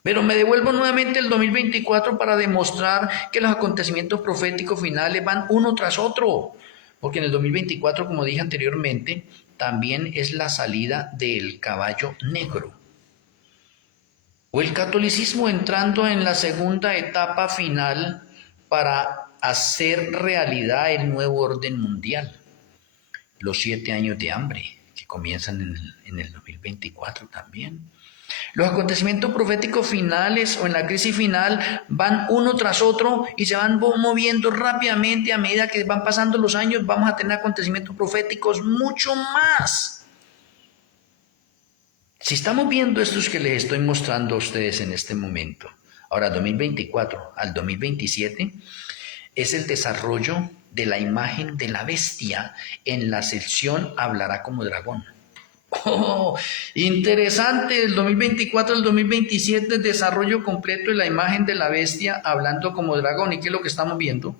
Pero me devuelvo nuevamente al 2024 para demostrar que los acontecimientos proféticos finales van uno tras otro. Porque en el 2024, como dije anteriormente, también es la salida del caballo negro. O el catolicismo entrando en la segunda etapa final para hacer realidad el nuevo orden mundial. Los 7 años de hambre que comienzan en el 2024 también. Los acontecimientos proféticos finales o en la crisis final van uno tras otro y se van moviendo rápidamente. A medida que van pasando los años vamos a tener acontecimientos proféticos mucho más. Si estamos viendo estos que les estoy mostrando a ustedes en este momento, Ahora, 2024 al 2027 es el desarrollo de la imagen de la bestia en la sección Hablará como dragón. Oh, interesante, el 2024 al 2027 el desarrollo completo de la imagen de la bestia hablando como dragón. ¿Y qué es lo que estamos viendo?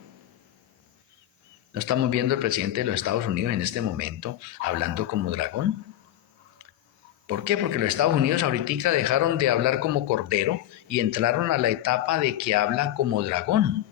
¿No estamos viendo al presidente de los Estados Unidos en este momento hablando como dragón? ¿Por qué? Porque los Estados Unidos ahorita dejaron de hablar como cordero y entraron a la etapa de que habla como dragón.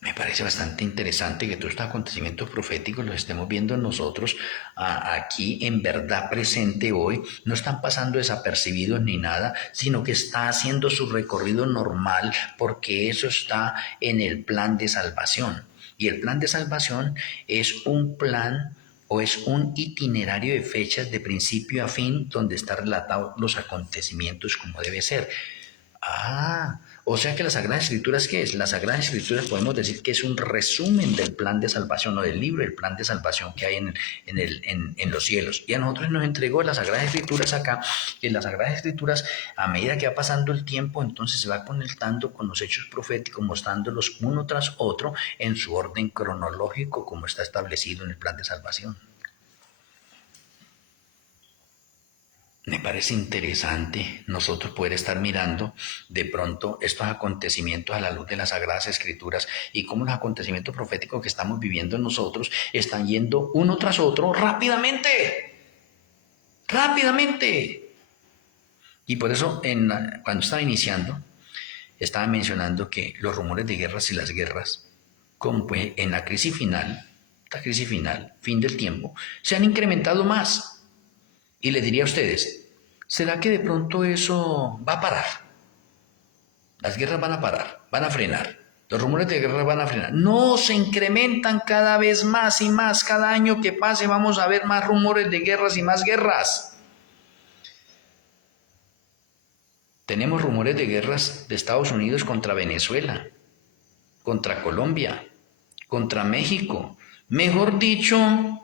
Me parece bastante interesante que todos estos acontecimientos proféticos los estemos viendo nosotros aquí en verdad presente hoy. No están pasando desapercibidos ni nada, sino que está haciendo su recorrido normal porque eso está en el plan de salvación. Y el plan de salvación es un plan o es un itinerario de fechas de principio a fin donde están relatados los acontecimientos como debe ser. O sea que las Sagradas Escrituras, ¿qué es? Las Sagradas Escrituras podemos decir que es un resumen del plan de salvación o del libro del plan de salvación que hay en los cielos. Y a nosotros nos entregó las Sagradas Escrituras acá, y en las Sagradas Escrituras, a medida que va pasando el tiempo, entonces se va conectando con los hechos proféticos, mostrándolos uno tras otro en su orden cronológico, como está establecido en el plan de salvación. Me parece interesante nosotros poder estar mirando de pronto estos acontecimientos a la luz de las Sagradas Escrituras y cómo los acontecimientos proféticos que estamos viviendo nosotros están yendo uno tras otro rápidamente, rápidamente. Y por eso cuando estaba iniciando, estaba mencionando que los rumores de guerras y las guerras, como pues en la crisis final, fin del tiempo, se han incrementado más. Y les diría a ustedes, ¿será que de pronto eso va a parar? Las guerras van a parar, van a frenar. Los rumores de guerra van a frenar. No, se incrementan cada vez más y más. Cada año que pase vamos a ver más rumores de guerras y más guerras. Tenemos rumores de guerras de Estados Unidos contra Venezuela, contra Colombia, contra México. Mejor dicho,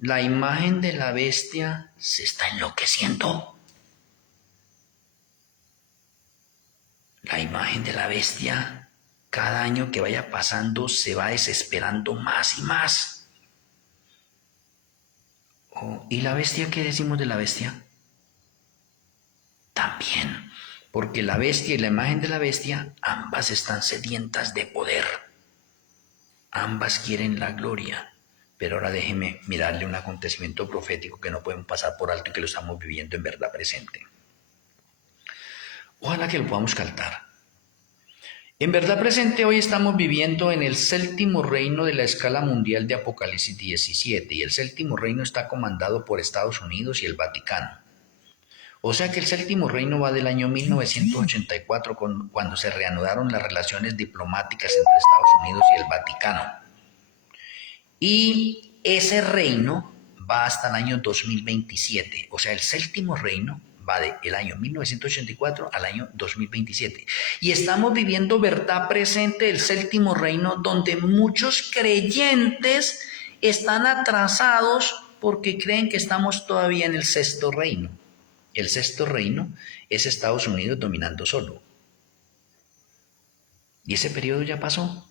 la imagen de la bestia se está enloqueciendo. La imagen de la bestia, cada año que vaya pasando, se va desesperando más y más. ¿Y la bestia? ¿Qué decimos de la bestia? También, porque la bestia y la imagen de la bestia, ambas están sedientas de poder. Ambas quieren la gloria. Pero ahora déjeme mirarle un acontecimiento profético que no podemos pasar por alto y que lo estamos viviendo en verdad presente. Ojalá que lo podamos captar. En verdad presente hoy estamos viviendo en el séptimo reino de la escala mundial de Apocalipsis 17 y el séptimo reino está comandado por Estados Unidos y el Vaticano. O sea que el séptimo reino va del año 1984 cuando se reanudaron las relaciones diplomáticas entre Estados Unidos y el Vaticano. Y ese reino va hasta el año 2027, o sea, el séptimo reino va del año 1984 al año 2027. Y estamos viviendo verdad presente del séptimo reino donde muchos creyentes están atrasados porque creen que estamos todavía en el sexto reino. El sexto reino es Estados Unidos dominando solo. Y ese periodo ya pasó.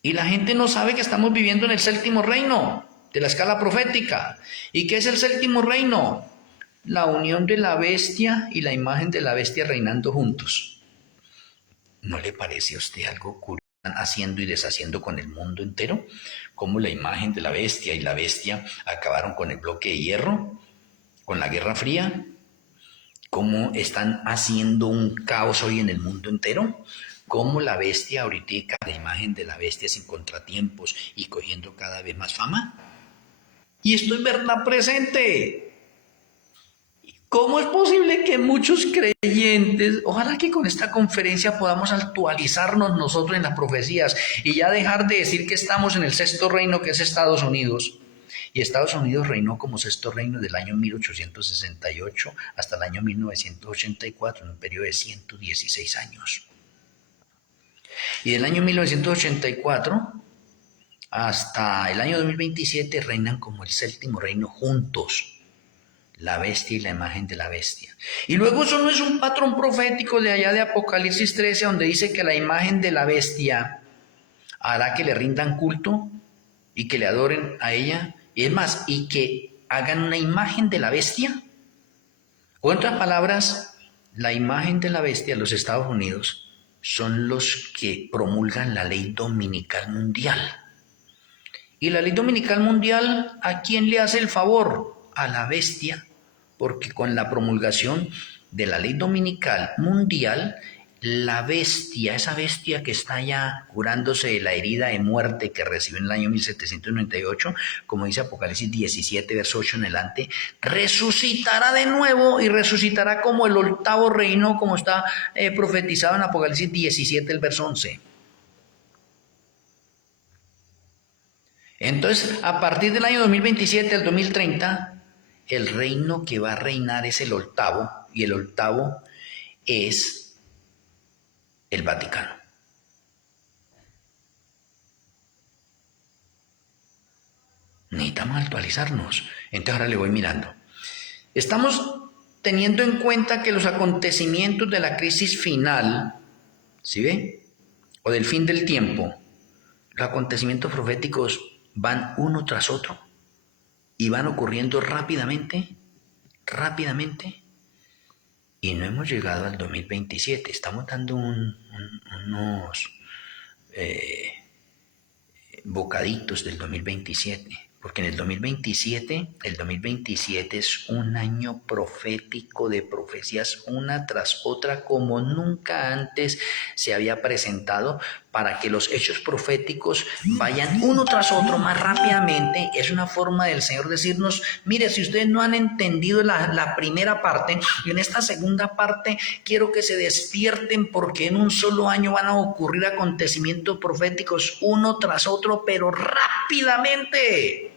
Y la gente no sabe que estamos viviendo en el séptimo reino de la escala profética. ¿Y qué es el séptimo reino? La unión de la bestia y la imagen de la bestia reinando juntos. ¿No le parece a usted algo curioso? Están haciendo y deshaciendo con el mundo entero. Cómo la imagen de la bestia y la bestia acabaron con el bloque de hierro, con la Guerra Fría. Cómo están haciendo un caos hoy en el mundo entero. Cómo la bestia ahorita, la imagen de la bestia sin contratiempos y cogiendo cada vez más fama. Y esto es verdad presente. ¿Cómo es posible que muchos creyentes, ojalá que con esta conferencia podamos actualizarnos nosotros en las profecías y ya dejar de decir que estamos en el sexto reino que es Estados Unidos? Y Estados Unidos reinó como sexto reino del año 1868 hasta el año 1984, en un periodo de 116 años. Y del año 1984 hasta el año 2027 reinan como el séptimo reino juntos. La bestia y la imagen de la bestia. Y luego eso no es un patrón profético de allá de Apocalipsis 13, donde dice que la imagen de la bestia hará que le rindan culto y que le adoren a ella. Y es más, y que hagan una imagen de la bestia. O en otras palabras, la imagen de la bestia de los Estados Unidos son los que promulgan la ley dominical mundial. Y la ley dominical mundial, ¿a quién le hace el favor? A la bestia, porque con la promulgación de la ley dominical mundial, la bestia, esa bestia que está ya curándose de la herida de muerte que recibió en el año 1798, como dice Apocalipsis 17, verso 8 en adelante, resucitará de nuevo y resucitará como el octavo reino, como está profetizado en Apocalipsis 17, el verso 11. Entonces, a partir del año 2027 al 2030, el reino que va a reinar es el octavo, y el octavo es el Vaticano. Necesitamos actualizarnos. Entonces ahora le voy mirando. Estamos teniendo en cuenta que los acontecimientos de la crisis final, ¿sí ve? O del fin del tiempo, los acontecimientos proféticos van uno tras otro y van ocurriendo rápidamente, y no hemos llegado al 2027. Estamos dando unos bocaditos del 2027, porque en el 2027 es un año profético de profecías una tras otra como nunca antes se había presentado, para que los hechos proféticos vayan uno tras otro más rápidamente. Es una forma del Señor decirnos: mire, si ustedes no han entendido la primera parte, y en esta segunda parte quiero que se despierten, porque en un solo año van a ocurrir acontecimientos proféticos uno tras otro, pero rápidamente.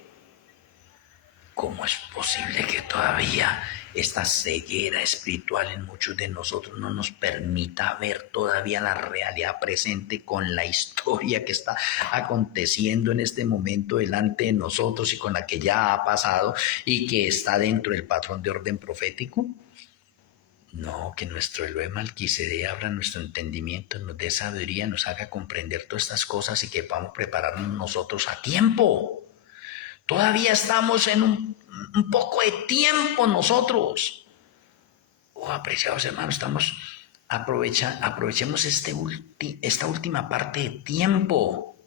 ¿Cómo es posible que todavía esta ceguera espiritual en muchos de nosotros no nos permita ver todavía la realidad presente con la historia que está aconteciendo en este momento delante de nosotros y con la que ya ha pasado y que está dentro del patrón de orden profético? No, que nuestro Elohim de Malquisedec abra nuestro entendimiento, nos dé sabiduría, nos haga comprender todas estas cosas y que podamos prepararnos nosotros a tiempo. Todavía estamos en un poco de tiempo nosotros. Apreciados hermanos, aprovechemos esta última parte de tiempo.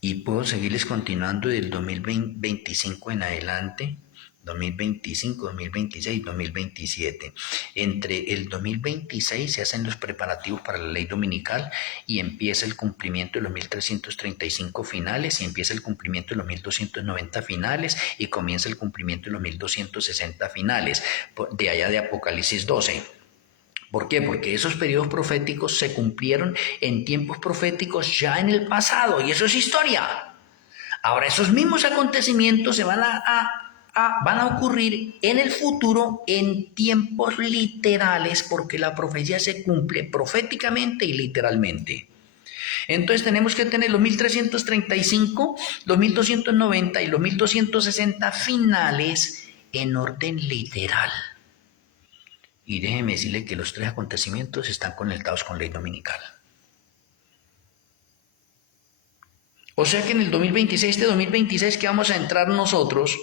Y puedo seguirles continuando del 2025 en adelante. 2025, 2026, 2027. Entre el 2026 se hacen los preparativos para la ley dominical y empieza el cumplimiento de los 1335 finales, y empieza el cumplimiento de los 1290 finales, y comienza el cumplimiento de los 1260 finales, de allá de Apocalipsis 12. ¿Por qué? Porque esos periodos proféticos se cumplieron en tiempos proféticos ya en el pasado, y eso es historia. Ahora, esos mismos acontecimientos se van a ocurrir en el futuro en tiempos literales, porque la profecía se cumple proféticamente y literalmente. Entonces tenemos que tener los 1335, los 1290 y los 1260 finales en orden literal. Y déjeme decirle que los tres acontecimientos están conectados con ley dominical. O sea que en el 2026 que vamos a entrar nosotros,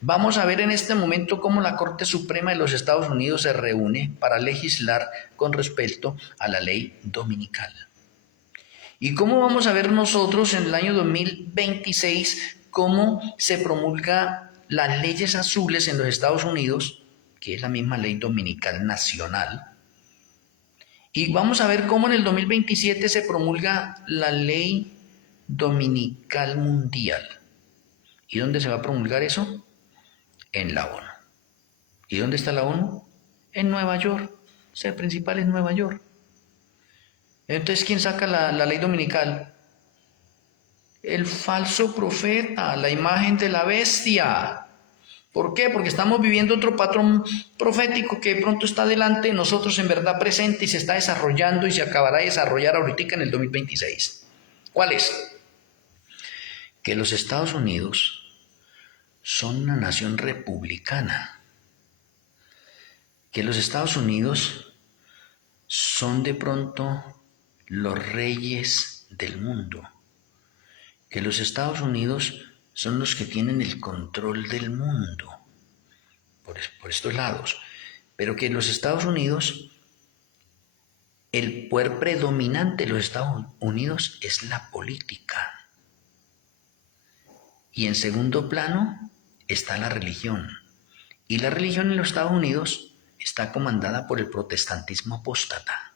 vamos a ver en este momento cómo la Corte Suprema de los Estados Unidos se reúne para legislar con respecto a la ley dominical. Y cómo vamos a ver nosotros en el año 2026 cómo se promulga las leyes azules en los Estados Unidos, que es la misma ley dominical nacional. Y vamos a ver cómo en el 2027 se promulga la ley dominical mundial. ¿Y dónde se va a promulgar eso? En la ONU. ¿Y dónde está la ONU? En Nueva York. O sea, el principal es Nueva York. Entonces, ¿quién saca la ley dominical? El falso profeta, la imagen de la bestia. ¿Por qué? Porque estamos viviendo otro patrón profético que de pronto está delante de nosotros, en verdad presente, y se está desarrollando y se acabará de desarrollar ahorita en el 2026. ¿Cuál es? Que los Estados Unidos son una nación republicana, que los Estados Unidos son de pronto los reyes del mundo, que los Estados Unidos son los que tienen el control del mundo, por estos lados, pero que los Estados Unidos, el poder predominante de los Estados Unidos es la política. Y en segundo plano está la religión. Y la religión en los Estados Unidos está comandada por el protestantismo apóstata.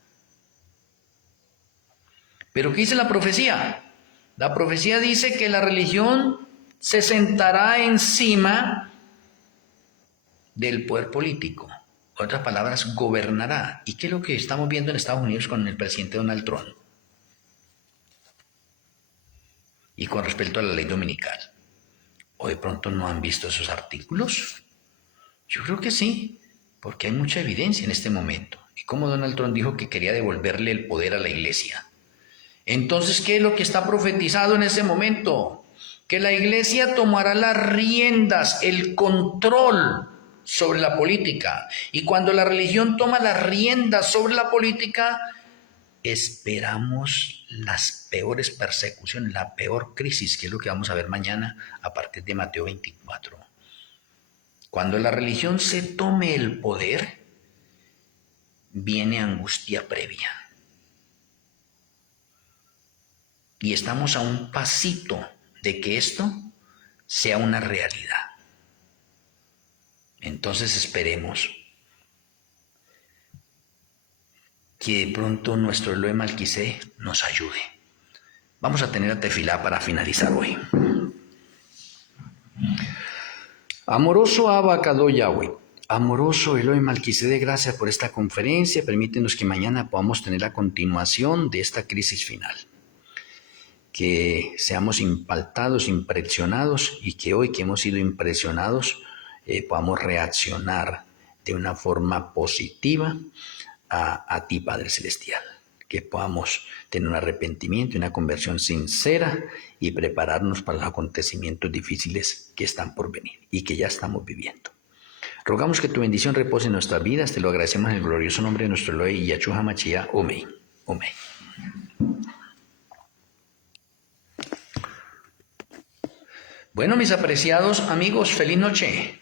¿Pero qué dice la profecía? La profecía dice que la religión se sentará encima del poder político. En otras palabras, gobernará. ¿Y qué es lo que estamos viendo en Estados Unidos con el presidente Donald Trump? Y con respecto a la ley dominical. ¿O de pronto no han visto esos artículos? Yo creo que sí, porque hay mucha evidencia en este momento. Y como Donald Trump dijo que quería devolverle el poder a la iglesia. Entonces, ¿qué es lo que está profetizado en ese momento? Que la iglesia tomará las riendas, el control sobre la política. Y cuando la religión toma las riendas sobre la política, esperamos las peores persecuciones, la peor crisis, que es lo que vamos a ver mañana a partir de Mateo 24. Cuando la religión se tome el poder, viene angustia previa. Y estamos a un pasito de que esto sea una realidad. Entonces esperemos que de pronto nuestro Elohim Malquisé nos ayude. Vamos a tener a tefilá para finalizar hoy. Amoroso Abba Kadosh Yahweh, amoroso Elohim Malquisé, gracias por esta conferencia. Permítenos que mañana podamos tener la continuación de esta crisis final. Que seamos impactados, impresionados, y que hoy que hemos sido impresionados podamos reaccionar de una forma positiva a ti, Padre Celestial. Que podamos tener un arrepentimiento y una conversión sincera y prepararnos para los acontecimientos difíciles que están por venir y que ya estamos viviendo. Rogamos que tu bendición repose en nuestras vidas. Te lo agradecemos en el glorioso nombre de nuestro Elohim Yahshua HaMashiach. Amén. Amén. Bueno, mis apreciados amigos, feliz noche.